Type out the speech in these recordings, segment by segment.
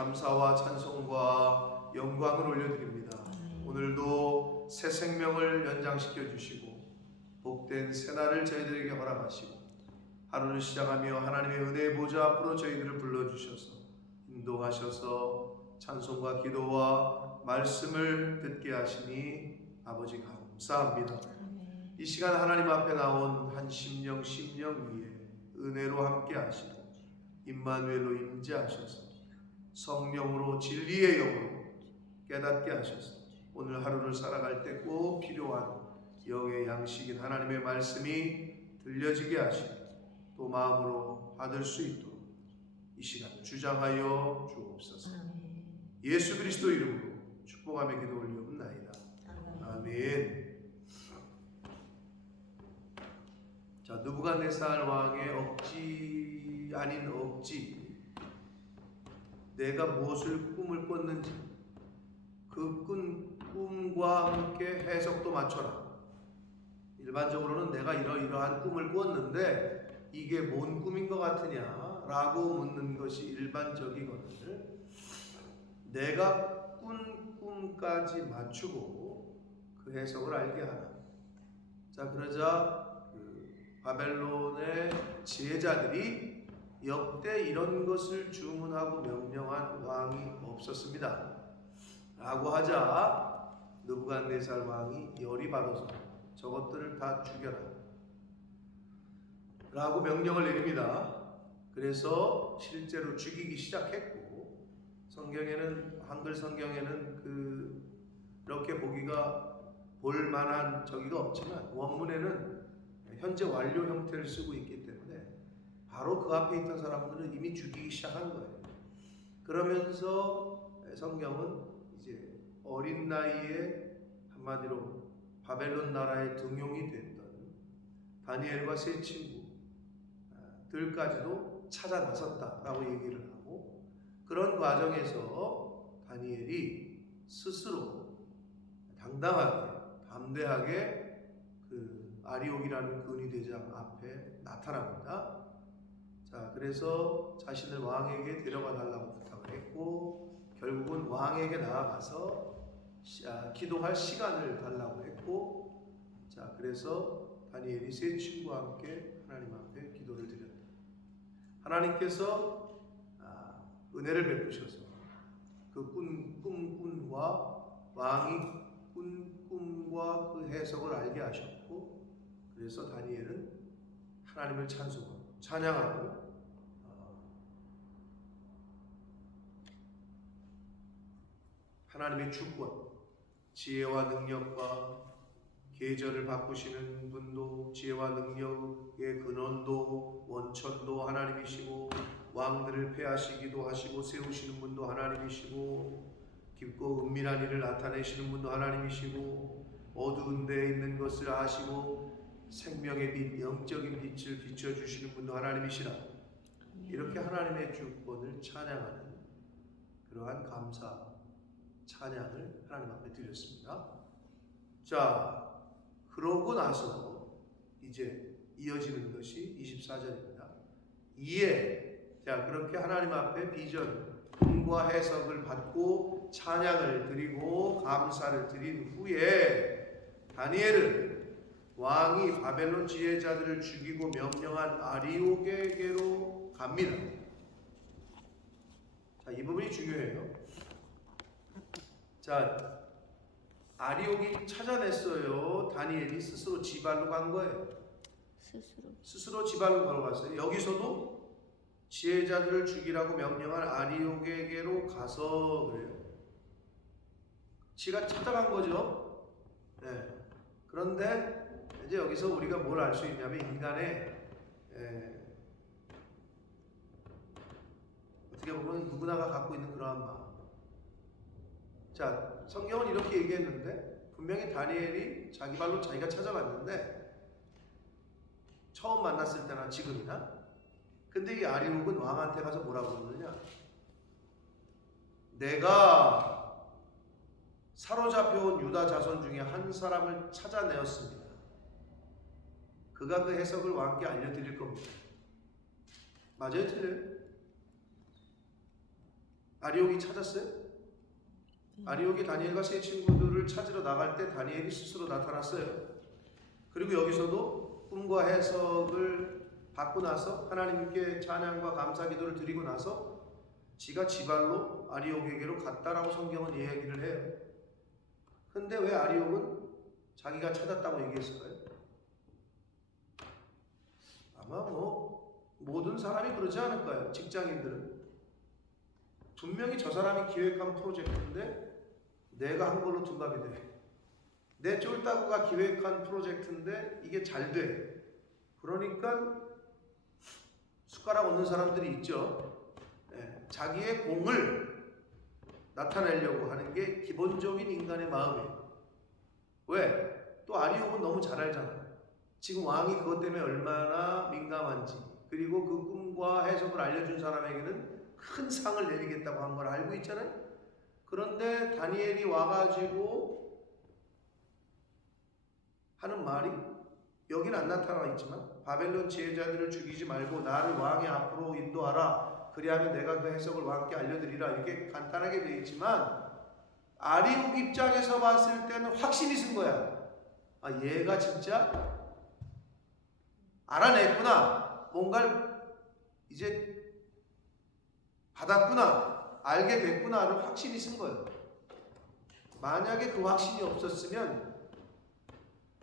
감사와 찬송과 영광을 올려드립니다. 오늘도 새 생명을 연장시켜 주시고 복된 새날을 저희들에게 허락하시고 하루를 시작하며 하나님의 은혜의 보좌 앞으로 저희들을 불러주셔서 인도하셔서 찬송과 기도와 말씀을 듣게 하시니 아버지 감사합니다. 이 시간 하나님 앞에 나온 한 심령 위에 은혜로 함께 하시고 임마누엘로 임재하셔서 성령으로 진리의 영으로 깨닫게 하셔서 오늘 하루를 살아갈 때 꼭 필요한 영의 양식인 하나님의 말씀이 들려지게 하시고 또 마음으로 받을 수 있도록 이 시간 주장하여 주옵소서. 예수 그리스도 이름으로 축복하며 기도 올리옵나이다. 아멘. 자, 느부갓네살 왕의 억지 아닌 억지, 내가 무엇을 꿈을 꿨는지 그 꿈과 함께 해석도 맞춰라. 일반적으로는 내가 이러이러한 꿈을 꿨는데 이게 뭔 꿈인 것 같으냐 라고 묻는 것이 일반적이거든요. 내가 꾼 꿈까지 맞추고 그 해석을 알게 하라. 자, 그러자 바벨론의 지혜자들이 역대 이런 것을 주문하고 명령한 왕이 없었습니다 라고 하자 느부갓네살 왕이 열이 받아서 저것들을 다 죽여라 라고 명령을 내립니다. 그래서 실제로 죽이기 시작했고, 성경에는, 한글 성경에는 그렇게 보기가 볼만한 저기가 없지만 원문에는 현재 완료 형태를 쓰고 있기 때문에 바로 그 앞에 있던 사람들은 이미 죽이기 시작한 거예요. 그러면서 성경은 이제 어린 나이에 한마디로 바벨론 나라의 등용이 됐던 다니엘과 세 친구들까지도 찾아 나섰다라고 얘기를 하고, 그런 과정에서 다니엘이 스스로 당당하게 담대하게 그 아리옥이라는 근위대장 앞에 나타납니다. 자, 그래서 자신을 왕에게 데려가 달라고 부탁을 했고, 결국은 왕에게 나아가서 기도할 시간을 달라고 했고, 자, 그래서 다니엘이 세 친구와 함께 하나님 앞에 기도를 드렸다. 하나님께서 은혜를 베푸셔서 그 꿈과 왕이 꾼 꿈과 그 해석을 알게 하셨고, 그래서 다니엘은 하나님을 찬송하고 찬양하고 하나님의 주권, 지혜와 능력과 계절을 바꾸시는 분도, 지혜와 능력의 근원도 원천도 하나님이시고, 왕들을 폐하시기도 하시고 세우시는 분도 하나님이시고, 깊고 은밀한 일을 나타내시는 분도 하나님이시고, 어두운 데에 있는 것을 아시고 생명의 빛, 영적인 빛을 비춰주시는 분도 하나님이시라. 이렇게 하나님의 주권을 찬양하는 그러한 감사 찬양을 하나님 앞에 드렸습니다. 자, 그러고 나서 이제 이어지는 것이 24절입니다. 이에, 자, 그렇게 하나님 앞에 비전, 꿈과 해석을 받고 찬양을 드리고 감사를 드린 후에 다니엘은 왕이 바벨론 지혜자들을 죽이고 명령한 아리옥에게로 갑니다. 자, 이 부분이 중요해요. 자, 아리옥이 찾아냈어요. 다니엘이 스스로 지발로 간 거예요. 스스로 지발로 걸어갔어요. 여기서도 지혜자들을 죽이라고 명령한 아리옥에게로 가서 그래요. 지가 찾아간 거죠. 네. 그런데 이제 여기서 우리가 뭘 알 수 있냐면 인간의 어떻게 보면 누구나가 갖고 있는 그러한 마음. 자, 성경은 이렇게 얘기했는데 분명히 다니엘이 자기 발로 자기가 찾아갔는데 처음 만났을 때나 지금이나, 근데 이 아리옥은 왕한테 가서 뭐라고 그러느냐, 내가 사로잡혀온 유다 자손 중에 한 사람을 찾아내었습니다. 그가 그 해석을 왕께 알려드릴 겁니다. 맞아요, 틀려요? 아리옥이 찾았어요? 아리옥이 다니엘과 세 친구들을 찾으러 나갈 때 다니엘이 스스로 나타났어요. 그리고 여기서도 꿈과 해석을 받고 나서 하나님께 찬양과 감사 기도를 드리고 나서 지가 지발로 아리옥에게로 갔다라고 성경은 이야기를 해요. 근데 왜 아리옥은 자기가 찾았다고 얘기했을까요? 아마 모든 사람이 그러지 않을까요? 직장인들은 분명히 저 사람이 기획한 프로젝트인데 내가 한 걸로 둔갑이 돼. 내 쫄따구가 기획한 프로젝트인데 이게 잘 돼. 그러니까 숟가락 얹는 사람들이 있죠. 자기의 공을 나타내려고 하는 게 기본적인 인간의 마음이에요. 왜? 또 아리옥은 너무 잘 알잖아요. 지금 왕이 그것 때문에 얼마나 민감한지, 그리고 그 꿈과 해석을 알려준 사람에게는 큰 상을 내리겠다고 한 걸 알고 있잖아요. 그런데 다니엘이 와가지고 하는 말이 여기는 안 나타나 있지만 바벨론 지혜자들을 죽이지 말고 나를 왕의 앞으로 인도하라. 그리하면 내가 그 해석을 왕께 알려드리라. 이렇게 간단하게 되어 있지만 아리옥 입장에서 봤을 때는 확신이 쓴 거야. 아, 얘가 진짜 알아냈구나. 뭔가를 이제 받았구나. 알게 됐구나를 확신이 쓴 거예요. 만약에 그 확신이 없었으면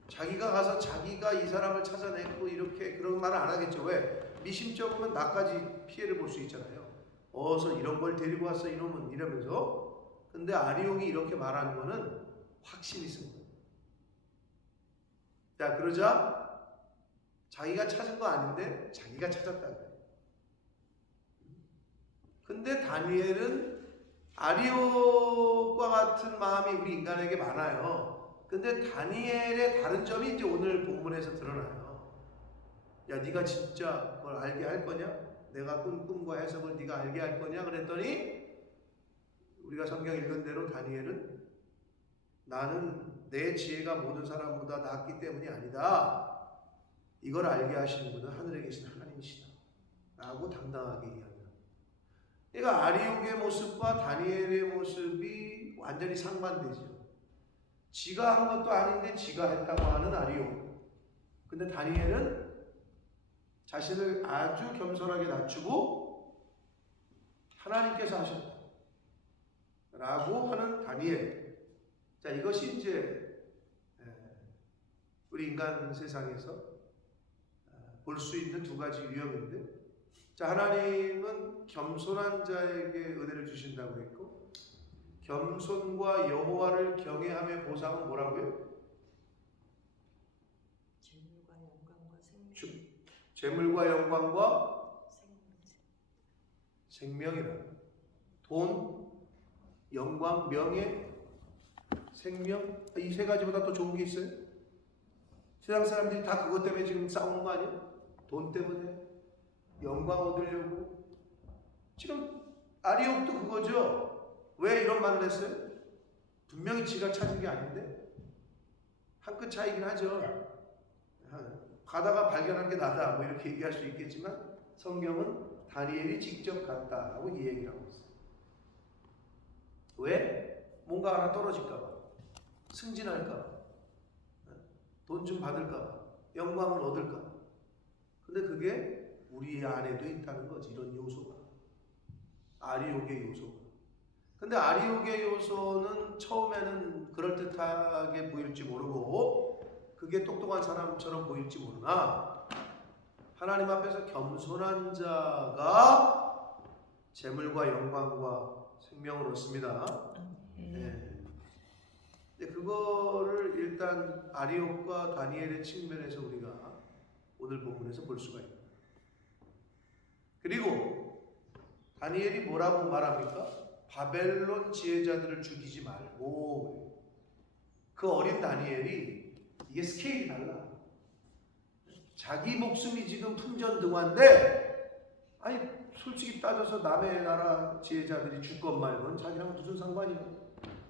자기가 가서 자기가 이 사람을 찾아냈고 이렇게 그런 말을 안 하겠죠. 왜? 미심쩍으면 나까지 피해를 볼 수 있잖아요. 어서 이런 걸 데리고 왔어 이놈은 이러면서. 근데 아리옥이 이렇게 말하는 거는 확신이 쓴 거예요. 자, 그러자 자기가 찾은 거 아닌데 자기가 찾았다고요. 근데 다니엘은 아리옥과 같은 마음이 우리 인간에게 많아요. 근데 다니엘의 다른 점이 이제 오늘 본문에서 드러나요. 야, 네가 진짜 그걸 알게 할 거냐? 내가 꾼 꿈과 해석을 네가 알게 할 거냐? 그랬더니 우리가 성경 읽은 대로 다니엘은 나는 내 지혜가 모든 사람보다 낫기 때문이 아니다. 이걸 알게 하시는 분은 하늘에 계신 하나님이시다. 라고 당당하게 이야기합니다. 그러니까 아리옥의 모습과 다니엘의 모습이 완전히 상반되죠. 지가 한 것도 아닌데 지가 했다고 하는 아리옥. 근데 다니엘은 자신을 아주 겸손하게 낮추고 하나님께서 하셨다 라고 하는 다니엘. 자, 이것이 이제 우리 인간 세상에서 볼 수 있는 두 가지 유형인데, 자, 하나님은 겸손한 자에게 은혜를 주신다고 했고, 겸손과 여호와를 경외함의 보상은 뭐라고요? 재물과 영광과 생명이라. 돈, 영광, 명예, 생명, 이 세 가지보다 더 좋은 게 있어요? 세상 사람들이 다 그것 때문에 지금 싸우는 거 아니에요? 돈 때문에, 영광 얻으려고. 지금 아리옥도 그거죠. 왜 이런 말을 했어요? 분명히 지가 찾은 게 아닌데 한 끗 차이긴 하죠. 가다가 발견한 게 나다 뭐 이렇게 얘기할 수 있겠지만 성경은 다니엘이 직접 갔다라고 이 얘기를 하고 있어요. 왜? 뭔가 하나 떨어질까 봐, 승진할까 봐, 돈 좀 받을까 봐, 영광을 얻을까 봐. 근데 그게 우리 안에도 있다는 거지. 이런 요소가, 아리옥의 요소가. 근데 아리옥의 요소는 처음에는 그럴듯하게 보일지 모르고 그게 똑똑한 사람처럼 보일지 모르나 하나님 앞에서 겸손한 자가 재물과 영광과 생명을 얻습니다. 네. 근데 그거를 일단 아리옥과 다니엘의 측면에서 우리가 오늘 본문에서 볼 수가 있습니다. 그리고 다니엘이 뭐라고 말합니까? 바벨론 지혜자들을 죽이지 말고. 그 어린 다니엘이 이게 스케일이 달라. 자기 목숨이 지금 풍전등화인데, 아니 솔직히 따져서 남의 나라 지혜자들이 죽건 말건 자기랑 무슨 상관이야.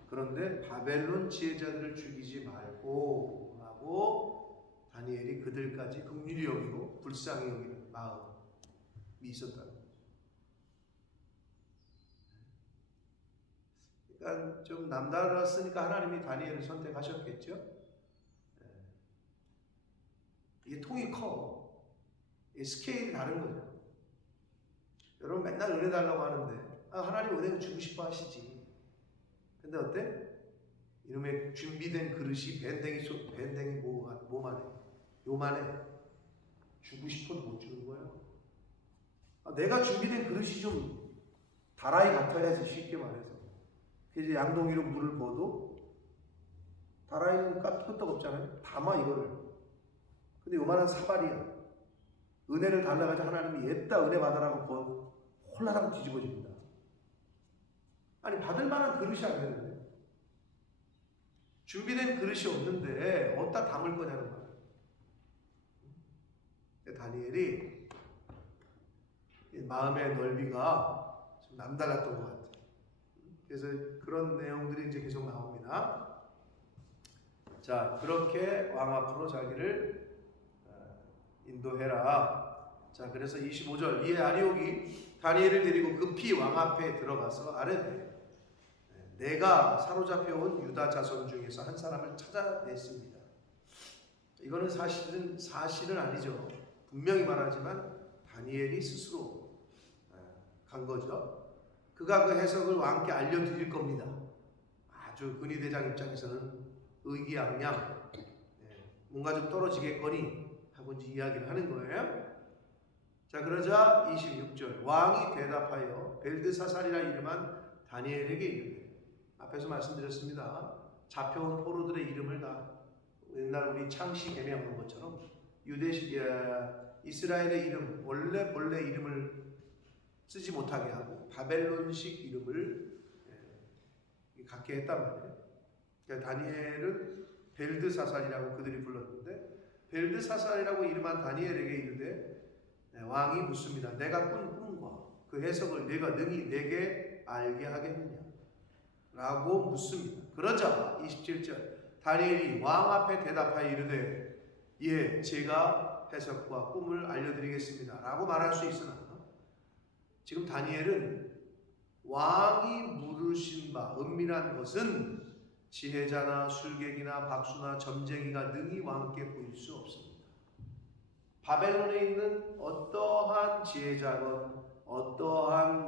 그런데 바벨론 지혜자들을 죽이지 말고 하고 다니엘이 그들까지 긍휼히 여기고 불쌍히 여기는 마음이 있었다는 거죠. 그러니까 좀 남달랐으니까 하나님이 다니엘을 선택하셨겠죠. 이게 통이 커. 이게 스케일이 다른 거죠. 여러분 맨날 은혜 달라고 하는데 하나님 은혜 주고 싶어 하시지. 근데 어때? 이놈의 준비된 그릇이 밴댕이 뭐만해? 요만해. 주고 싶어도 못 주는 거야. 내가 준비된 그릇이 좀 다라이 같아야지, 쉽게 말해서. 그래서 양동이로 물을 부어도 다라이는 끄떡없잖아요. 담아 이거를. 근데 요만한 사발이야. 은혜를 달라고 하자 하나님이 옛다 은혜 받으라고 홀라당 뒤집어집니다. 아니 받을 만한 그릇이 안 되는데, 준비된 그릇이 없는데 어디다 담을 거냐는 말이에요. 다니엘이 마음의 넓이가 좀 남달랐던 것 같아요. 그래서 그런 내용들이 이제 계속 나옵니다. 자, 그렇게 왕 앞으로 자기를 인도해라. 자, 그래서 25절, 이에 아리옥이 다니엘을 데리고 급히 왕 앞에 들어가서 아뢰되 내가 사로잡혀 온 유다 자손 중에서 한 사람을 찾아냈습니다. 이거는 사실은 아니죠. 분명히 말하지만 다니엘이 스스로 간 거죠. 그가 그 해석을 왕께 알려드릴 겁니다. 아주 근위대장 입장에서는 의기양양, 뭔가 좀 떨어지겠거니 하고 이제 이야기를 하는 거예요. 자, 그러자 26절, 왕이 대답하여 벨드사살이라 이름한 다니엘에게 이르되, 앞에서 말씀드렸습니다. 잡혀온 포로들의 이름을 다 옛날 우리 창시 개명한 것처럼 이스라엘의 이름, 본래 이름을 쓰지 못하게 하고 바벨론식 이름을 갖게 했단 말이에요. 그러니까 다니엘은 벨드사살이라고 그들이 불렀는데, 벨드사살이라고 이름한 다니엘에게 이르되 왕이 묻습니다. 내가 꾼 꿈과 그 해석을 네가 능히 내게 알게 하겠느냐? 라고 묻습니다. 그러자 27절, 다니엘이 왕 앞에 대답하여 이르되 예, 제가 해석과 꿈을 알려드리겠습니다 라고 말할 수 있으나, 지금 다니엘은 왕이 물으신 바 은밀한 것은 지혜자나 술객이나 박수나 점쟁이가 능히 왕께 보일 수 없습니다. 바벨론에 있는 어떠한 지혜자건 어떠한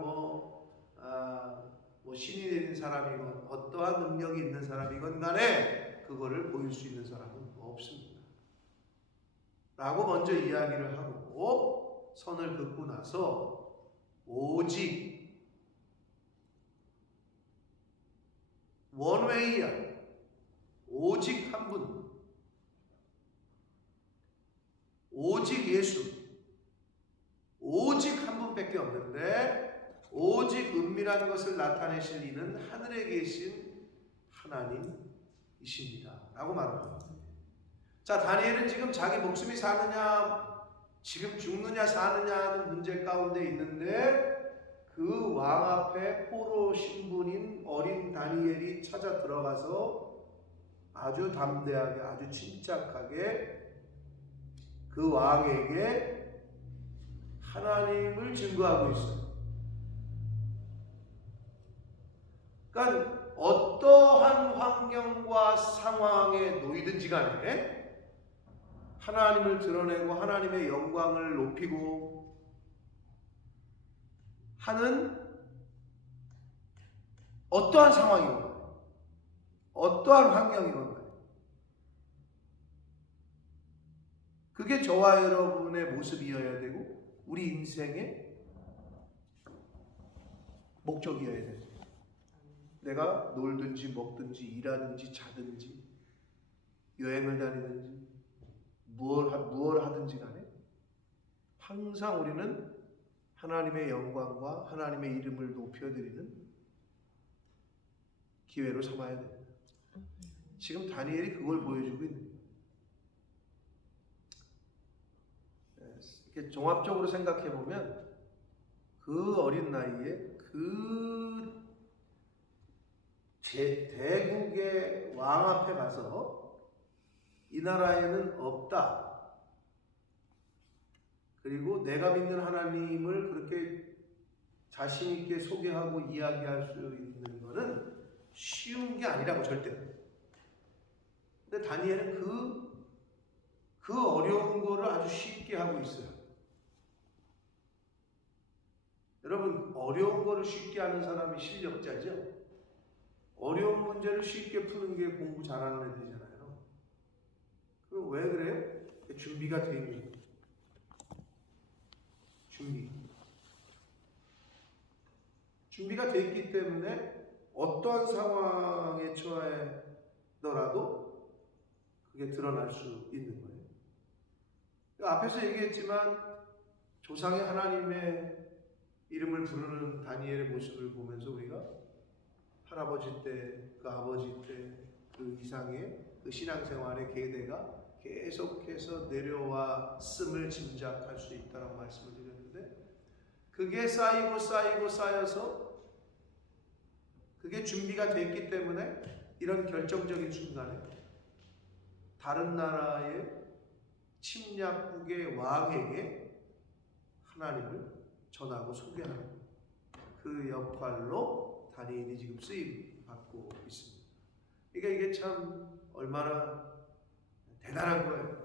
신이 되는 사람이건 어떠한 능력이 있는 사람이건 간에 그거를 보일 수 있는 사람은 없습니다 라고 먼저 이야기를 하고 선을 긋고 나서 오직 원웨이야, 오직 한 분, 오직 예수, 오직 한 분밖에 없는데 오직 은밀한 것을 나타내실 이는 하늘에 계신 하나님이십니다 라고 말합니다. 자, 다니엘은 지금 자기 목숨이 사느냐 지금 죽느냐 사느냐 하는 문제 가운데 있는데, 그 왕 앞에 포로 신분인 어린 다니엘이 찾아 들어가서 아주 담대하게, 아주 침착하게 그 왕에게 하나님을 증거하고 있어요. 그러니까 어떠한 환경과 상황에 놓이든지 간에 하나님을 드러내고 하나님의 영광을 높이고 하는 어떠한 상황이건 어떠한 환경이건 그게 저와 여러분의 모습이어야 되고 우리 인생의 목적이어야 돼요. 내가 놀든지 먹든지 일하든지 자든지 여행을 다니든지 무엇 하든지 간에 항상 우리는 하나님의 영광과 하나님의 이름을 높여드리는 기회로 삼아야 됩니다. 지금 다니엘이 그걸 보여주고 있는 거예요. 이렇게 종합적으로 생각해 보면 그 어린 나이에 그 대국의 왕 앞에 가서 이 나라에는 없다, 그리고 내가 믿는 하나님을 그렇게 자신 있게 소개하고 이야기할 수 있는 것은 쉬운 게 아니라고 절대. 근데 다니엘은 그 어려운 거를 아주 쉽게 하고 있어요. 여러분, 어려운 거를 쉽게 하는 사람이 실력자죠. 어려운 문제를 쉽게 푸는 게 공부 잘하는 애들이잖아요. 그럼 왜 그래요? 준비가 돼 있는 거예요. 준비가 돼 있기 때문에 어떠한 상황에 처하더라도 그게 드러날 수 있는 거예요. 앞에서 얘기했지만 조상의 하나님의 이름을 부르는 다니엘의 모습을 보면서 우리가 할아버지 때, 그 아버지 때, 그 이상의 그 신앙생활의 계대가 계속해서 내려왔음을 짐작할 수 있다는 말씀을 드렸는데, 그게 쌓여서 그게 준비가 됐기 때문에 이런 결정적인 순간에 다른 나라의 침략국의 왕에게 하나님을 전하고 소개하는 그 역할로 다니엘이 지금 쓰임 받고 있습니다. 그러니까 이게 참 얼마나 대단한 거예요.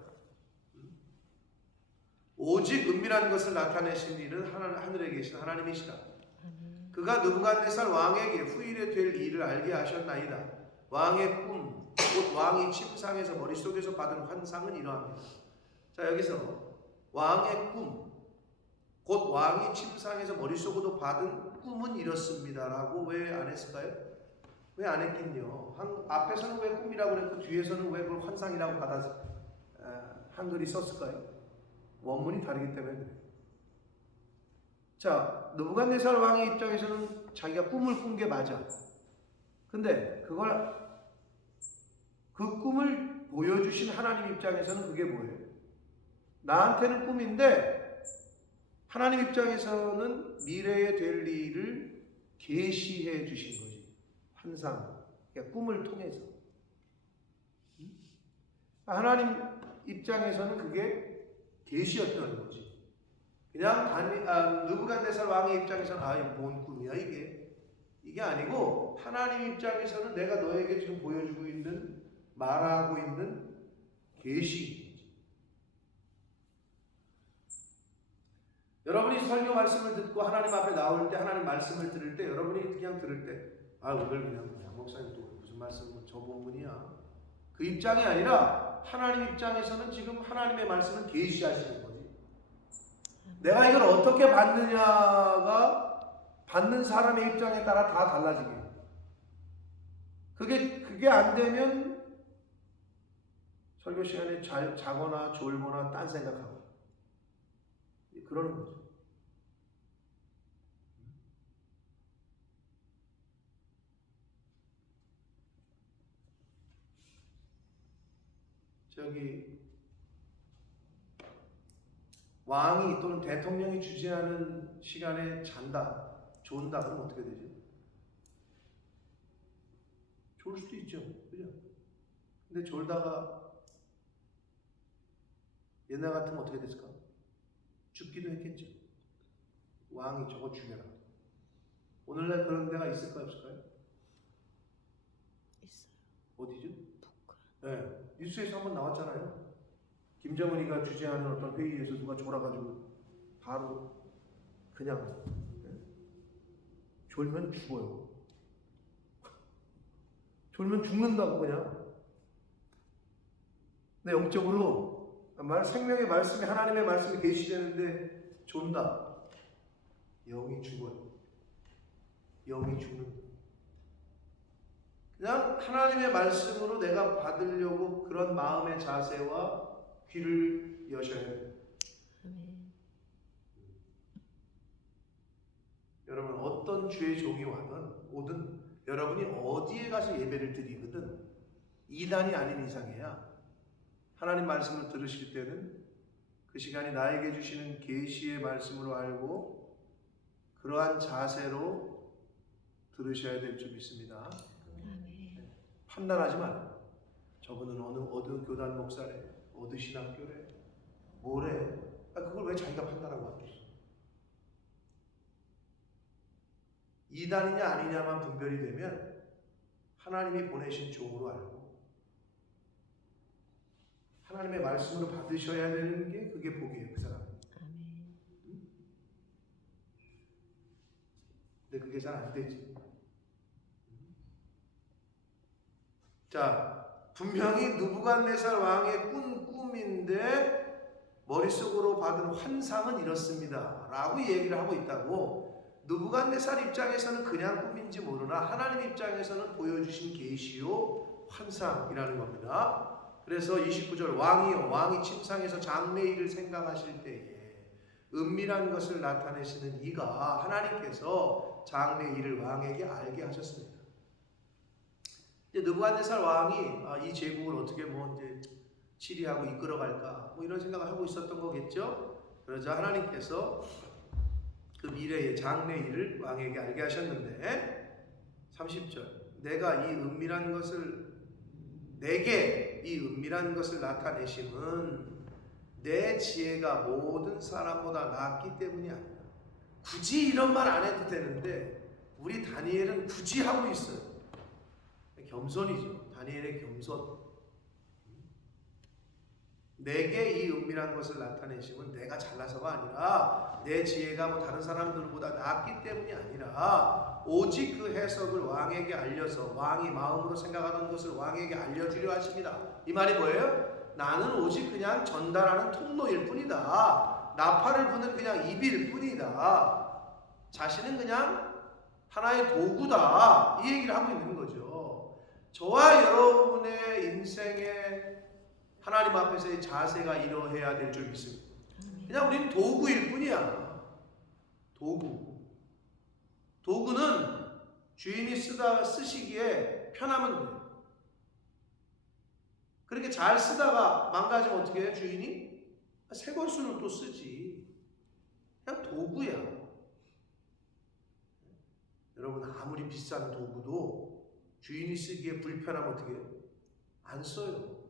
오직 은밀한 것을 나타내신 이는 하늘에 계신 하나님이시다. 그가 느부갓네살 왕에게 후일에 될 일을 알게 하셨나이다. 왕의 꿈, 곧 왕이 침상에서 머릿속에서 받은 환상은 이러합니다. 자, 여기서 왕의 꿈, 곧 왕이 침상에서 머릿속으로 받은 꿈은 이렇습니다라고 왜 안 했을까요? 왜 안 했긴요. 앞에서는 왜 꿈이라고 그랬고 뒤에서는 왜 그걸 환상이라고 받아서 한글이 썼을까요? 원문이 다르기 때문에 그래요. 자, 느부갓네살 왕의 입장에서는 자기가 꿈을 꾼 게 맞아. 근데 그 꿈을 보여주신 하나님 입장에서는 그게 뭐예요? 나한테는 꿈인데 하나님 입장에서는 미래에 될 일을 계시해 주신 거지. 환상, 그러니까 꿈을 통해서. 하나님 입장에서는 그게 계시였던 거지. 그냥 느부갓네살 왕의 입장에서는 이거 뭔 꿈이야 이게 아니고 하나님 입장에서는 내가 너에게 지금 보여주고 있는, 말하고 있는 계시. 여러분이 설교 말씀을 듣고 하나님 앞에 나올 때, 하나님 말씀을 들을 때, 여러분이 그냥 들을 때 오늘 그냥 목사님 또 무슨 말씀, 저 본문이야, 그 입장이 아니라 하나님 입장에서는 지금 하나님의 말씀을 계시하시는 거지. 내가 이걸 어떻게 받느냐가 받는 사람의 입장에 따라 다 달라지게. 그게 안 되면 설교 시간에 잘 자거나 졸거나 딴 생각하고 그러는 거죠. 왕이 또는 대통령이 주재하는 시간에 존다 그러면 어떻게 되죠? 졸 수도 있죠. 그죠? 근데 졸다가 옛날 같으면 어떻게 됐을까? 죽기도 했겠죠. 왕이 저거 죽여라. 오늘날 그런 데가 있을까요, 없을까요? 있어요. 어디죠? 네, 뉴스에서 한번 나왔잖아요. 김정은이가 주재하는 어떤 회의에서 누가 졸아가지고 바로 그냥 졸면 죽어요. 졸면 죽는다고 그냥. 근데 영적으로 생명의 말씀이, 하나님의 말씀이 계시되는데 존다. 영이 죽어요. 영이 죽는 거예요. 그냥 하나님의 말씀으로 내가 받으려고 그런 마음의 자세와 귀를 여셔야 돼요. 여러분, 어떤 주의 종이 오든 여러분이 어디에 가서 예배를 드리거든 이단이 아닌 이상이야 하나님 말씀을 들으실 때는 그 시간이 나에게 주시는 계시의 말씀으로 알고 그러한 자세로 들으셔야 될 줄 믿습니다. 판단하지 말고 저분은 어느 교단 목사래, 어느 신학교래, 뭐래. 그걸 왜 자기가 판단하고 하겠어? 이단이냐 아니냐만 분별이 되면 하나님이 보내신 종으로 알고 하나님의 말씀으로 받으셔야 되는 게 그게 복이에요. 그 사람. 근데 그게 잘 안 되지. 자, 분명히 느부갓네살 왕의 꾼 꿈인데 머릿속으로 받은 환상은 이렇습니다 라고 얘기를 하고 있다고. 느부갓네살 입장에서는 그냥 꿈인지 모르나 하나님 입장에서는 보여주신 계시요 환상이라는 겁니다. 그래서 29절 왕이요 왕이 침상에서 장래일을 생각하실 때에 은밀한 것을 나타내시는 이가 하나님께서 장래일을 왕에게 알게 하셨습니다. 이제 느부갓네살 왕이 이 제국을 어떻게 이제 치리하고 이끌어갈까 이런 생각을 하고 있었던 거겠죠. 그러자 하나님께서 그 미래의 장래일을 왕에게 알게 하셨는데 30절 내게 이 은밀한 것을 나타내심은 내 지혜가 모든 사람보다 낫기 때문이 아니라. 굳이 이런 말 안 해도 되는데 우리 다니엘은 굳이 하고 있어요. 겸손이죠. 다니엘의 겸손. 내게 이 은밀한 것을 나타내심은 내가 잘나서가 아니라 내 지혜가 다른 사람들보다 낫기 때문이 아니라 오직 그 해석을 왕에게 알려서 왕이 마음으로 생각하던 것을 왕에게 알려주려 하십니다. 이 말이 뭐예요? 나는 오직 그냥 전달하는 통로일 뿐이다. 나팔을 부는 그냥 입일 뿐이다. 자신은 그냥 하나의 도구다. 이 얘기를 하고 있는 거죠. 저와 여러분의 인생에 하나님 앞에서의 자세가 이러해야 될 줄 믿습니다. 그냥 우리는 도구일 뿐이야. 도구는 주인이 쓰시기에 편하면 돼요. 그렇게 잘 쓰다가 망가지면 어떻게 해요? 주인이? 새 것으로 또 쓰지. 그냥 도구야. 여러분 아무리 비싼 도구도 주인이 쓰기에 불편하면 어떻게 해요? 안 써요.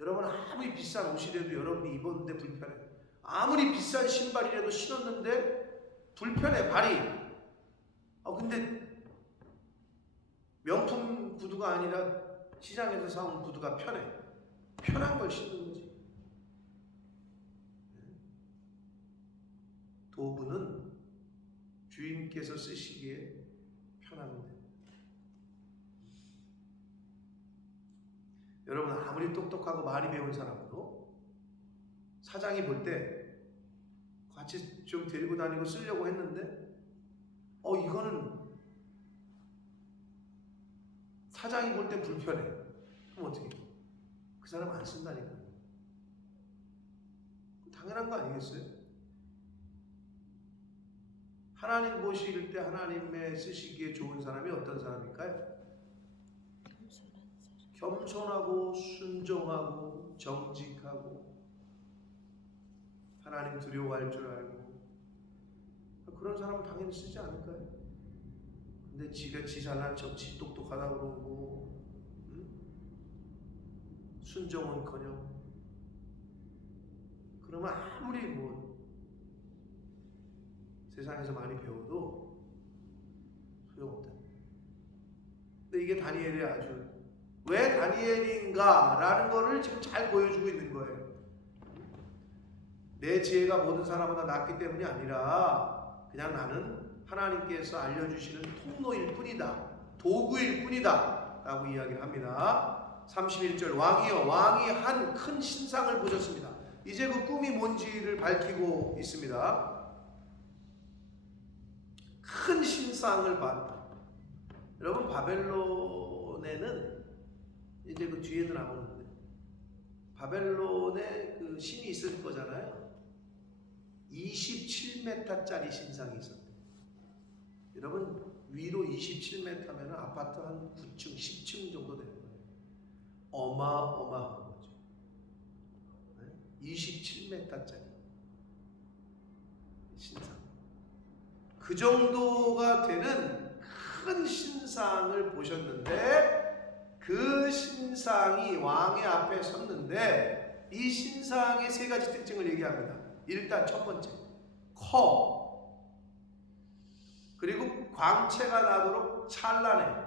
여러분 아무리 비싼 옷이라도 여러분이 입었는데 불편해. 아무리 비싼 신발이라도 신었는데 불편해 발이. 근데 명품 구두가 아니라 시장에서 사온 구두가 편해. 편한 걸 신는 거지. 도구는 주인께서 쓰시기에 편합니다. 여러분 아무리 똑똑하고 많이 배운 사람도 사장이 볼 때 같이 좀 데리고 다니고 쓰려고 했는데 이거는 사장이 볼 때 불편해. 그럼 어떻게 해? 그 사람 안 쓴다니까. 당연한 거 아니겠어요? 하나님 보실 때 하나님의 쓰시기에 좋은 사람이 어떤 사람일까요? 겸손하고 순종하고 정직하고 하나님 두려워할 줄 알고 그런 사람은 당연히 쓰지 않을까요? 근데 지가 지 잘난 척, 지 똑똑하다 그러고 순종은커녕 그러면 아무리 세상에서 많이 배워도 소용없다. 근데 이게 다니엘의 아주 왜 다니엘인가 라는 거를 지금 잘 보여주고 있는 거예요. 내 지혜가 모든 사람보다 낫기 때문이 아니라 그냥 나는 하나님께서 알려주시는 통로일 뿐이다. 도구일 뿐이다 라고 이야기를 합니다. 31절 왕이여 왕이 한 큰 신상을 보셨습니다. 이제 그 꿈이 뭔지를 밝히고 있습니다. 큰 신상을 봤다. 여러분 바벨론에는 이제 그 뒤에도 나오는데 바벨론에 그 신이 있을 거잖아요. 27m짜리 신상이 있었대요. 여러분 위로 27m면 아파트 한 9층, 10층 정도 되는 거예요. 어마어마한 거죠. 27m짜리 신상. 그 정도가 되는 큰 신상을 보셨는데 그 신상이 왕의 앞에 섰는데 이 신상의 세 가지 특징을 얘기합니다. 일단 첫 번째, 커. 그리고 광채가 나도록 찬란해.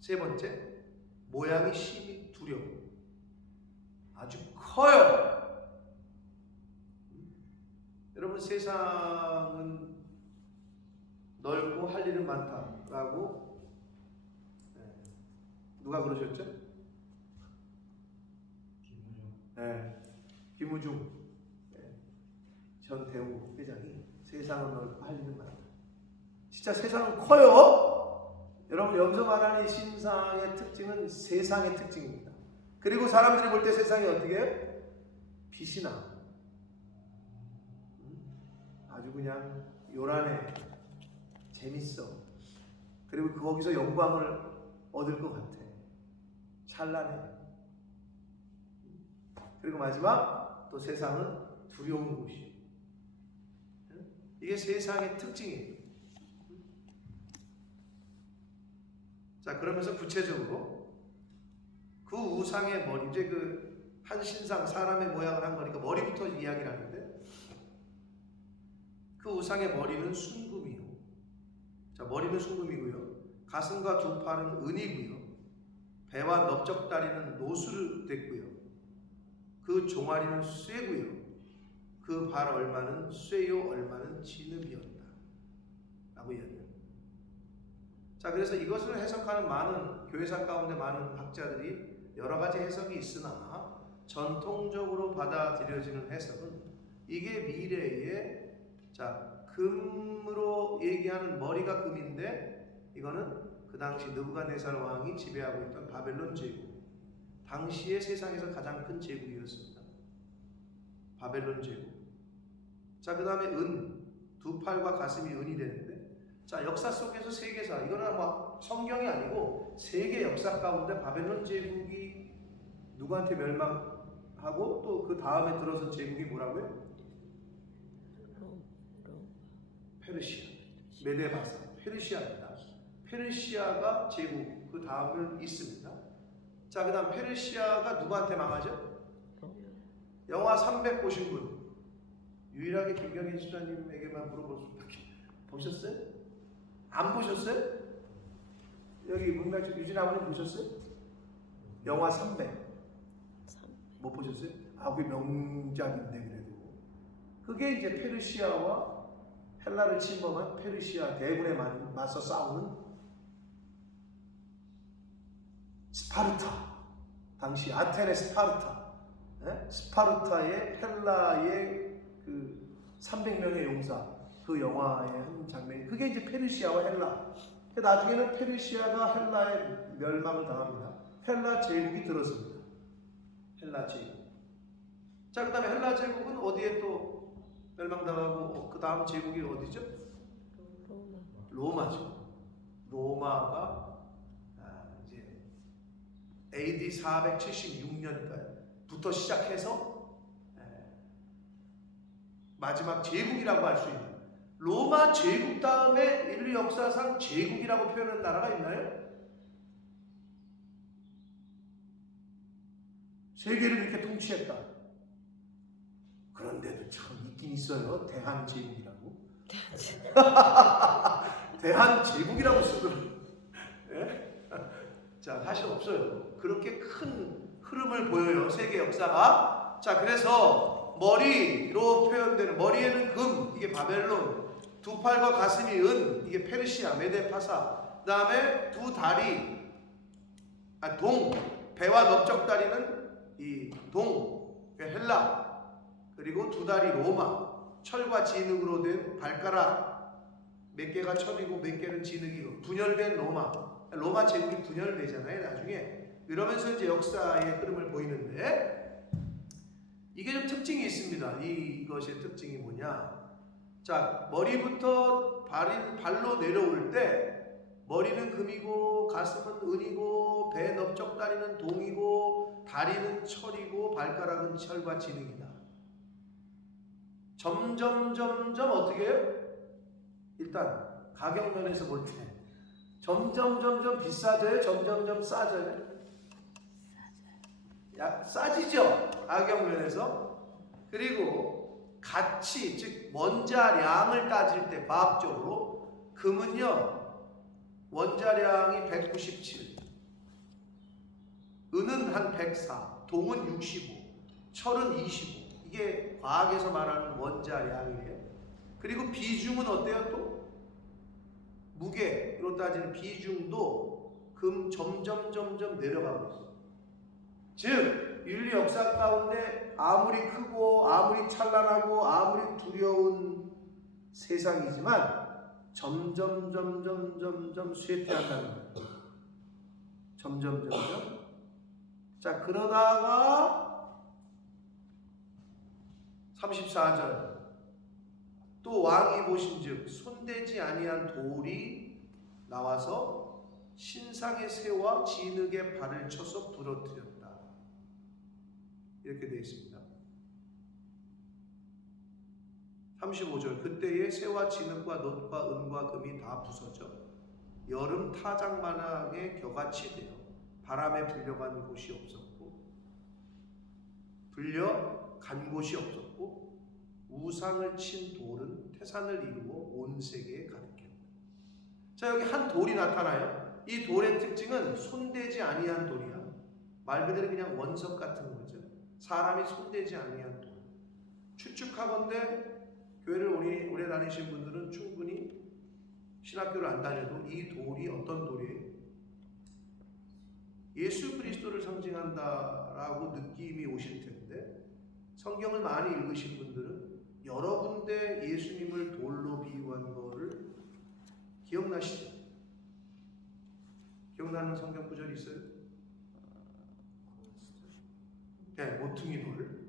세 번째, 모양이 심히 두려워. 아주 커요. 여러분, 세상은 넓고 할 일은 많다라고 누가 그러셨죠? 김우중 전 대우 회장이 세상은 넓고 할 일은 많다. 진짜 세상은 커요. 여러분, 여기서 말하는 이 신상의 특징은 세상의 특징입니다. 그리고 사람들이 볼 때 세상이 어떻게 해요? 빛이 나. 아주 그냥 요란해. 재밌어. 그리고 거기서 영광을 얻을 것 같아. 찬란해. 그리고 마지막, 또 세상은 두려운 곳이. 이게 세상의 특징이에요. 자, 그러면서 구체적으로 그 우상의 머리, 이제 그 한 신상, 사람의 모양을 한 거니까 머리부터 이야기를 하는데, 그 우상의 머리는 순금이요. 자, 머리는 순금이고요. 가슴과 두 팔은 은이고요. 배와 넓적다리는 노수를 댔고요. 그 종아리는 쇠고요. 그 발 얼마는 쇠요 얼마는 진흙이었다 라고 이야기합니다. 자, 그래서 이것을 해석하는 많은 교회사 가운데 많은 학자들이 여러 가지 해석이 있으나, 전통적으로 받아들여지는 해석은 이게 미래의, 자, 금으로 얘기하는 머리가 금인데, 이거는 그 당시 느부갓네살 왕이 지배하고 있던 바벨론 제국, 당시의 세상에서 가장 큰 제국이었습니다. 바벨론 제국. 자, 그 다음에 은, 두 팔과 가슴이 은이 되는데, 자, 역사 속에서 세계사, 이거는 막 성경이 아니고 세계 역사 가운데 바벨론 제국이 누구한테 멸망하고 또 그 다음에 들어선 제국이 뭐라고요? 페르시아, 메데바사, 페르시아입니다. 페르시아가 제국 그 다음을 잇습니다. 자, 그 다음 페르시아가 누구한테 망하죠? 영화 300 보신 분, 유일하게 김경희 집사님에게만 물어볼 수밖에. 보셨어요? 안 보셨어요? 여기 문명식 유진 아버님 보셨어요? 영화 300 못 보셨어요? 아, 그게 명작인데. 그래도 그게 이제 페르시아와 헬라를 침범한 페르시아 대군에 맞서 싸우는 스파르타, 당시 아테네 스파르타, 스파르타의 헬라의 그 300명의 용사, 그 영화의 한 장면이, 그게 이제 페르시아와 헬라. 나중에는 페르시아가 헬라의 멸망을 당합니다. 헬라 제국이 들어섭니다. 헬라 제국. 자, 그 다음에 헬라 제국은 어디에 또 멸망당하고, 그 다음 제국이 어디죠? 로마죠. 로마가 이제 AD 476년부터 시작해서 마지막 제국이라고 할 수 있는, 로마 제국 다음에 인류 역사상 제국이라고 표현하는 나라가 있나요? 세계를 이렇게 통치했다. 그런데도 참 있긴 있어요. 대한제국이라고. 대한제국이라고 쓰더라고요. 예? 자, 사실 없어요. 그렇게 큰 흐름을 보여요, 세계 역사가. 자, 그래서 머리로 표현되는, 머리에는 금, 이게 바벨론, 두 팔과 가슴이 은, 이게 페르시아, 메데파사, 그 다음에 두 다리, 동, 배와 넓적다리는 이 동, 헬라, 그리고 두 다리 로마, 철과 진흙으로 된 발가락, 몇 개가 철이고 몇 개는 진흙이고 분열된 로마 제국이 분열되잖아요, 나중에. 이러면서 이제 역사의 흐름을 보이는데, 이게 좀 특징이 있습니다. 이것의 특징이 뭐냐? 자, 머리부터 발로 내려올 때 머리는 금이고 가슴은 은이고 배 넓적다리는 동이고 다리는 철이고 발가락은 철과 진흙이다. 점점 어떻게 해요? 일단 가격면에서 볼 때 점점 비싸져요? 점점 싸져요? 싸지죠? 가격면에서. 그리고 가치, 즉 원자량을 따질 때 과학적으로 금은요, 원자량이 197, 은은 한 104, 동은 65, 철은 25. 이게 과학에서 말하는 원자량이에요. 그리고 비중은 어때요? 또 무게로 따지는 비중도 점점 내려가고 있어요. 즉 인류 역사 가운데 아무리 크고 아무리 찬란하고 아무리 두려운 세상이지만 점점 쇠퇴한다는 거예요. 점점. 자, 그러다가 34절 또 왕이 보신즉 손대지 아니한 돌이 나와서 신상의 새와 진흙의 발을 쳐서 부러뜨렸다. 이렇게 되어 있습니다. 35절 그때에 새와 진흙과 놋과 은과 금이 다 부서져 여름 타작마당에 겨같이 되어 바람에 불려간 곳이 없었고 우상을 친 돌은 태산을 이루어 온 세계에 가득했다. 자, 여기 한 돌이 나타나요. 이 돌의 특징은 손대지 아니한 돌이야. 말 그대로 그냥 원석 같은 거죠. 사람이 손대지 아니한 돌. 추측하건대 교회를 오래 다니신 분들은 충분히 신학교를 안 다녀도 이 돌이 어떤 돌이에요? 예수 그리스도를 상징한다라고 느낌이 오실 텐데 성경을 많이 읽으신 분들은 여러 군데 예수님을 돌로 비유한 거를 기억나시죠? 기억나는 성경 구절이 있어요? 네, 모퉁이 돌.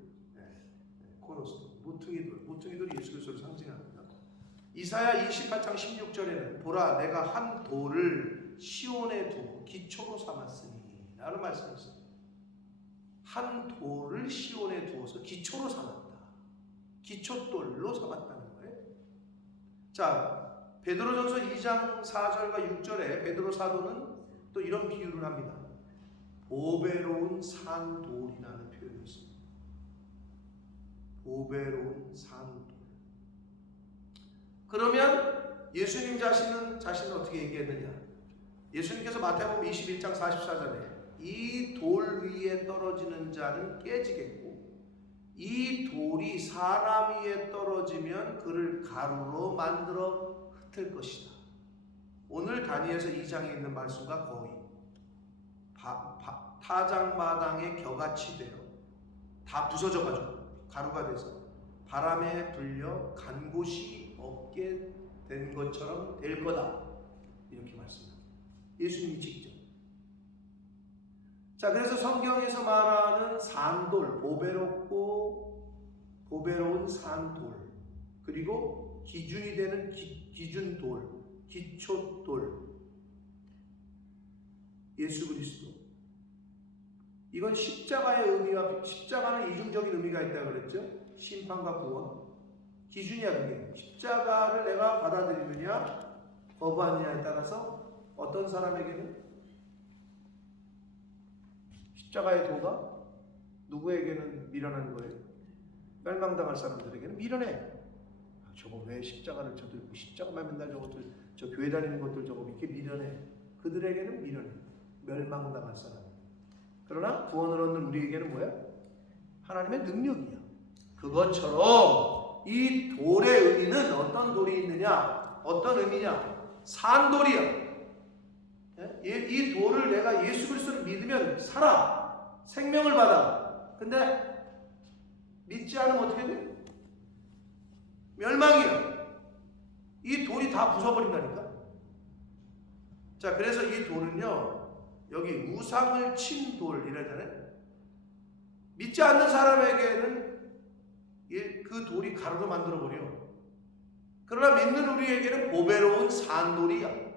코너스톤. 모퉁이 돌이 예수 그리스도를 상징합니다. 이사야 28장 16절에는 보라 내가 한 돌을 시온에 두고 기초로 삼았으니 라는 말씀이 있어요. 한 돌을 시온에 두어서 기초로 삼았다. 기초돌로 삼았다는 거예요. 자, 베드로전서 2장 4절과 6절에 베드로 사도는 또 이런 비유를 합니다. 보배로운 산돌이라는 표현이 있습니다. 보배로운 산돌. 그러면 예수님 자신은 어떻게 얘기했느냐? 예수님께서 마태복음 21장 44절에 이 돌 위에 떨어지는 자는 깨지겠고 이 돌이 사람 위에 떨어지면 그를 가루로 만들어 흩을 것이다. 오늘 다니엘서 2장에 있는 말씀과 거의 타작마당에 겨같이 되어 다 부서져가지고 가루가 돼서 바람에 불려 간 곳이 없게 된 것처럼 될 거다. 이렇게 말씀합니다. 예수님이 직접. 자, 그래서 성경에서 말하는 산돌, 보배로운 산돌, 그리고 기준이 되는 기준돌, 기초돌, 예수 그리스도. 이건 십자가의 의미와 십자가는 이중적인 의미가 있다고 그랬죠. 심판과 구원. 기준이야 그게. 십자가를 내가 받아들이느냐 거부하느냐에 따라서 어떤 사람에게는 십자가의 도가 누구에게는 미련한 거예요? 멸망당할 사람들에게는 미련해. 저거 왜 십자가를 저도 있고 십자가만 맨날 저것들 저 교회 다니는 것들 저거 이렇게 미련해. 그들에게는 미련해. 멸망당할 사람. 그러나 구원을 얻는 우리에게는 뭐야? 하나님의 능력이야. 그것처럼 이 돌의 의미는 어떤 돌이 있느냐? 어떤 의미냐? 산돌이야. 이 돌을 내가 예수 그리스도를 믿으면 살아. 생명을 받아. 근데 믿지 않으면 어떻게 돼? 멸망이야. 이 돌이 다 부숴버린다니까. 자, 그래서 이 돌은요, 여기 우상을 친 돌 이러잖아요. 믿지 않는 사람에게는 그 돌이 가루로 만들어버려. 그러나 믿는 우리에게는 보배로운 산돌이야.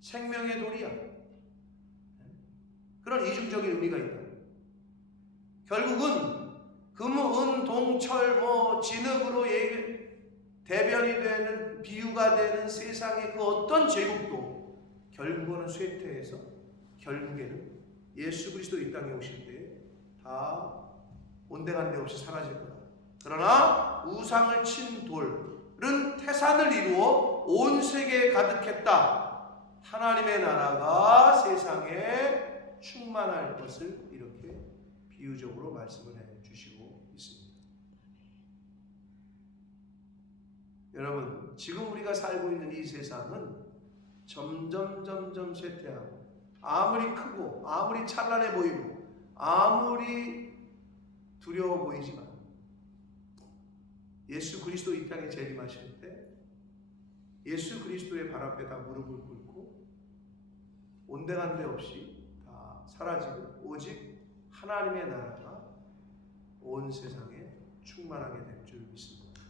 생명의 돌이야. 그런 이중적인 의미가 있다. 결국은 금, 은, 동, 철, 진흙으로 대변이 되는 비유가 되는 세상의 그 어떤 제국도 결국은 쇠퇴해서 결국에는 예수 그리스도 이 땅에 오실 때 다 온데간데 없이 사라질 거다. 그러나 우상을 친 돌은 태산을 이루어 온 세계에 가득했다. 하나님의 나라가 세상에 충만할 것을 이렇게 비유적으로 말씀을 해주시고 있습니다. 여러분, 지금 우리가 살고 있는 이 세상은 점점 쇠퇴하고, 아무리 크고 아무리 찬란해 보이고 아무리 두려워 보이지만, 예수 그리스도 이 땅에 재림하실 때 예수 그리스도의 발 앞에 다 무릎을 꿇고 온데간데 없이 다 사라지고 오직 하나님의 나라가 온 세상에 충만하게 될 줄 믿습니다.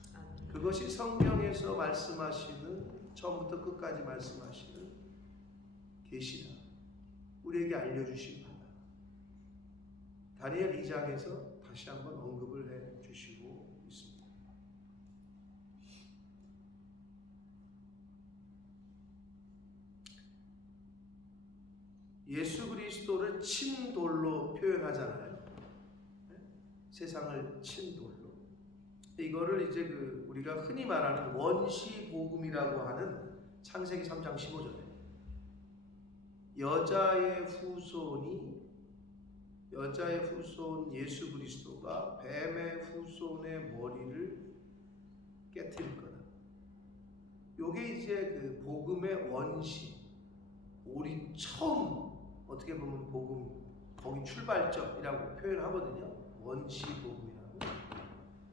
그것이 성경에서 말씀하시는, 처음부터 끝까지 말씀하시는 계시다, 우리에게 알려주신 바다. 다니엘 2장에서 다시 한번 언급을 해주시고 있습니다. 예수 그리스도를 친돌로 표현하잖아요. 세상을 친돌로. 이거를 이제 우리가 흔히 말하는 원시복음이라고 하는 창세기 3장 15절에 여자의 후손 예수 그리스도가 뱀의 후손의 머리를 깨뜨릴 거다. 요게 이제 복음의 원시, 우리 처음 어떻게 보면 복음 거기 출발점이라고 표현하거든요. 원시 복음이라고.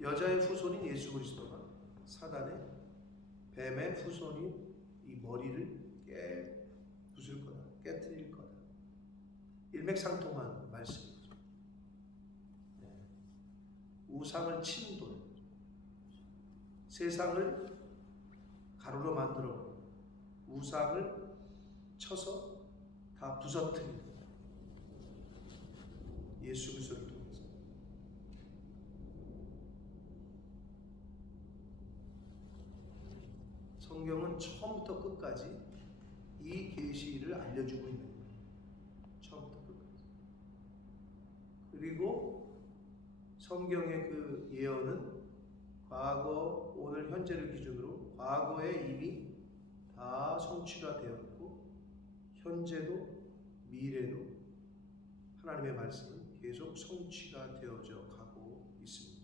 여자의 후손인 예수 그리스도가 사단의, 뱀의 후손인 이 머리를 부술 거다, 깨뜨릴 거다. 일맥상통한 말씀이죠. 우상을 친돌, 세상을 가루로 만들어 우상을 쳐서 다 부서뜨리는 예수 그리스도를 통해서. 성경은 처음부터 끝까지 이 계시를 알려주고 있는 거예요. 처음부터 끝까지. 그리고 성경의 그 예언은 과거, 오늘, 현재를 기준으로 과거에 이미 다 성취가 되었고, 현재도 미래도 하나님의 말씀은 계속 성취가 되어져 가고 있습니다.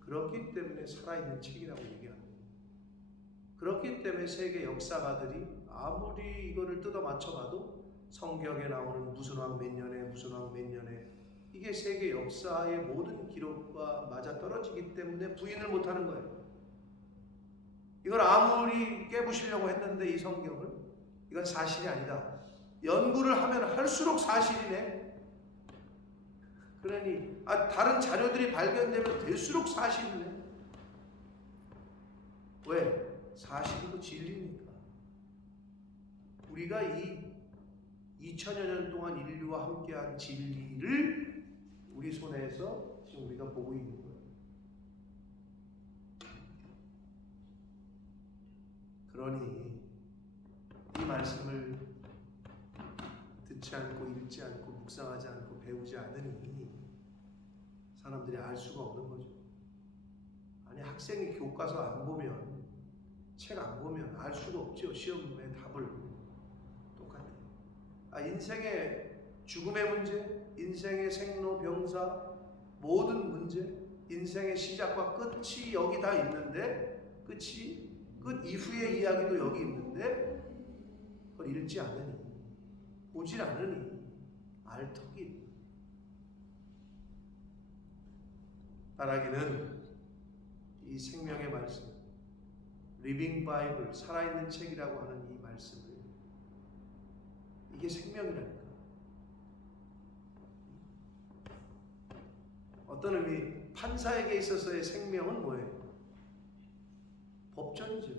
그렇기 때문에 살아있는 책이라고 얘기합니다. 그렇기 때문에 세계 역사가들이 아무리 이거를 뜯어 맞춰봐도 성경에 나오는 무슨 왕 몇 년에 무슨 왕 몇 년에, 이게 세계 역사의 모든 기록과 맞아떨어지기 때문에 부인을 못하는 거예요. 이걸 아무리 깨부시려고 했는데 이 성경을, 이건 사실이 아니다. 연구를 하면 할수록 사실이네. 그러니 다른 자료들이 발견되면 될수록 사실이네. 왜? 사실이고 진리니까. 우리가 이 2000여 년 동안 인류와 함께한 진리를 우리 손에서 지금 우리가 보고 있는 거예요. 그러니 이 말씀을 듣지 않고 읽지 않고 묵상하지 않고 배우지 않으니 사람들이 알 수가 없는 거죠. 아니, 학생이 교과서 안 보면, 책 안 보면 알 수가 없죠. 시험의 답을. 똑같아요. 인생의 죽음의 문제, 인생의 생로병사, 모든 문제, 인생의 시작과 끝이 여기 다 있는데, 끝 이후의 이야기도 여기 있는데, 그걸 읽지 않으니, 보질 않으니 알 턱이 있는. 바라기는 이 생명의 말씀, 리빙 바이블, 살아있는 책이라고 하는 이 말씀을, 이게 생명이라니까. 어떤 의미, 판사에게 있어서의 생명은 뭐예요? 법전이죠.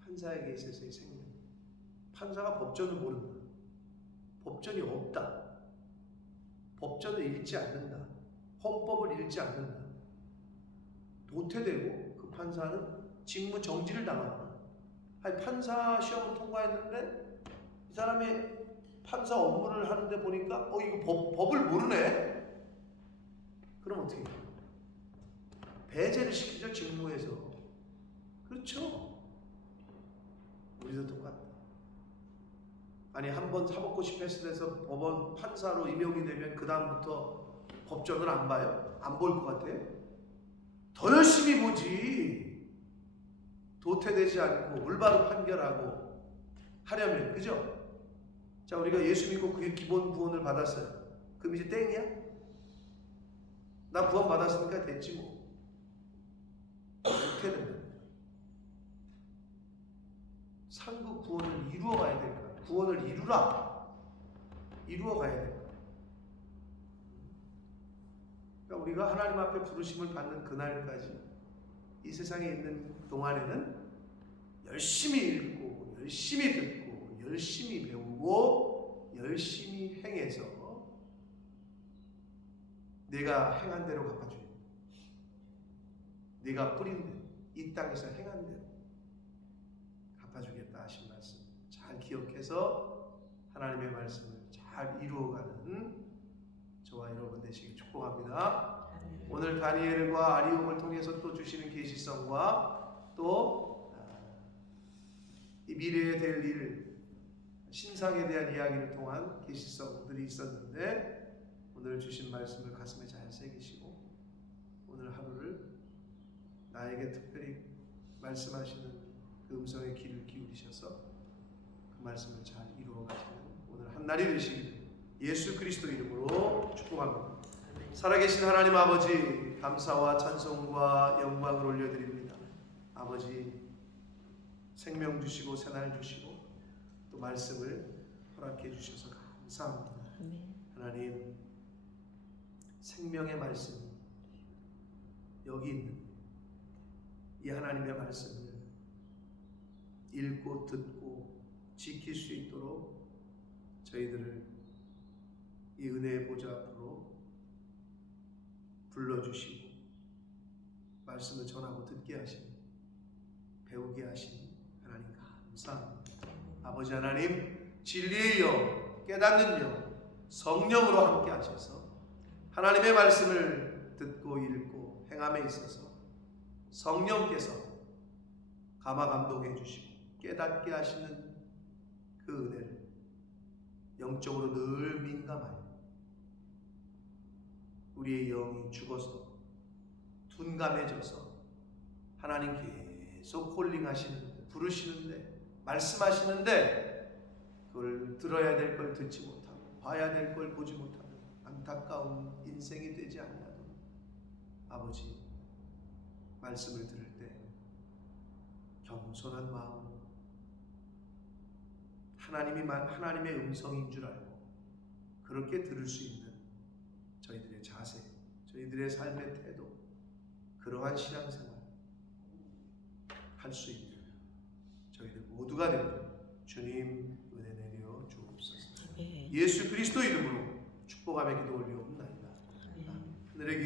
판사에게 있어서의 생명. 판사가 법전을 모른다. 법전이 없다. 법전을 읽지 않는다. 헌법을 읽지 않는다. 도태되고 그 판사는 직무 정지를 당한다. 판사 시험을 통과했는데 이 사람이 판사 업무를 하는데 보니까 이거 법을 모르네? 그럼 어떻게 해요? 배제를 시키죠, 직무에서. 그렇죠? 우리도 똑같다. 아니 한 번 사법고시 패스돼서 법원 판사로 임용이 되면 그 다음부터 법정을 안 봐요? 안 볼 것 같아요? 더 열심히 보지. 도태되지 않고 올바로 판결하고 하려면, 그죠? 자, 우리가 예수 믿고 그게 기본 구원을 받았어요. 그럼 이제 땡이야? 나 구원 받았으니까 됐지 뭐. 어떻게 된다? 상급 구원을 이루어 가야 될 거야. 구원을 이루어 가야 될 거야. 그러니까 우리가 하나님 앞에 부르심을 받는 그날까지 이 세상에 있는 동안에는 열심히 읽고 열심히 듣고 열심히 배우고 열심히 행해서 내가 행한 대로 갚아줘요. 내가 뿌린 대로, 이 땅에서 행한 대로 갚아주겠다 하신 말씀 잘 기억해서 하나님의 말씀을 잘 이루어가는 저와 여러분 되시길 축복합니다. 오늘 다니엘과 아리옥을 통해서 또 주시는 계시성과 또 이 미래에 될 일, 신상에 대한 이야기를 통한 계시성들이 있었는데 오늘 주신 말씀을 가슴에 잘 새기시고 오늘 하루를 나에게 특별히 말씀하시는 그 음성의 귀를 기울이셔서 그 말씀을 잘 이루어 가시는 오늘 한 날이 되시기를 예수 그리스도 이름으로 축복합니다. 살아계신 하나님 아버지, 감사와 찬송과 영광을 올려드립니다. 아버지, 생명 주시고 새날 주시고 또 말씀을 허락해 주셔서 감사합니다. 하나님, 생명의 말씀 여기 있는 이 하나님의 말씀을 읽고 듣고 지킬 수 있도록 저희들을 이 은혜의 보좌 앞으로 불러주시고 말씀을 전하고 듣게 하시니 배우게 하시니 하나님 감사합니다. 아버지 하나님, 진리의 영, 깨닫는 영, 성령으로 함께 하셔서 하나님의 말씀을 듣고 읽고 행함에 있어서 성령께서 감화 감동해 주시고 깨닫게 하시는 그 은혜를 영적으로 늘 민감하여 우리의 영이 죽어서 둔감해져서 하나님 계속 콜링하시는데 부르시는데 말씀하시는데 그걸 들어야 될 걸 듣지 못하고 봐야 될 걸 보지 못하는 안타까운 인생이 되지 않냐도 아버지 말씀을 들을 때 겸손한 마음 하나님의 음성인 줄 알고 그렇게 들을 수 있는 저희들의 자세, 저희들의 삶의 태도, 그러한 신앙생활 할 수 있는 저희들 모두가 되는 주님 은혜 내려 주옵소서. 예수 그리스도 이름으로 축복하며 기도 올리옵나이다. 하늘의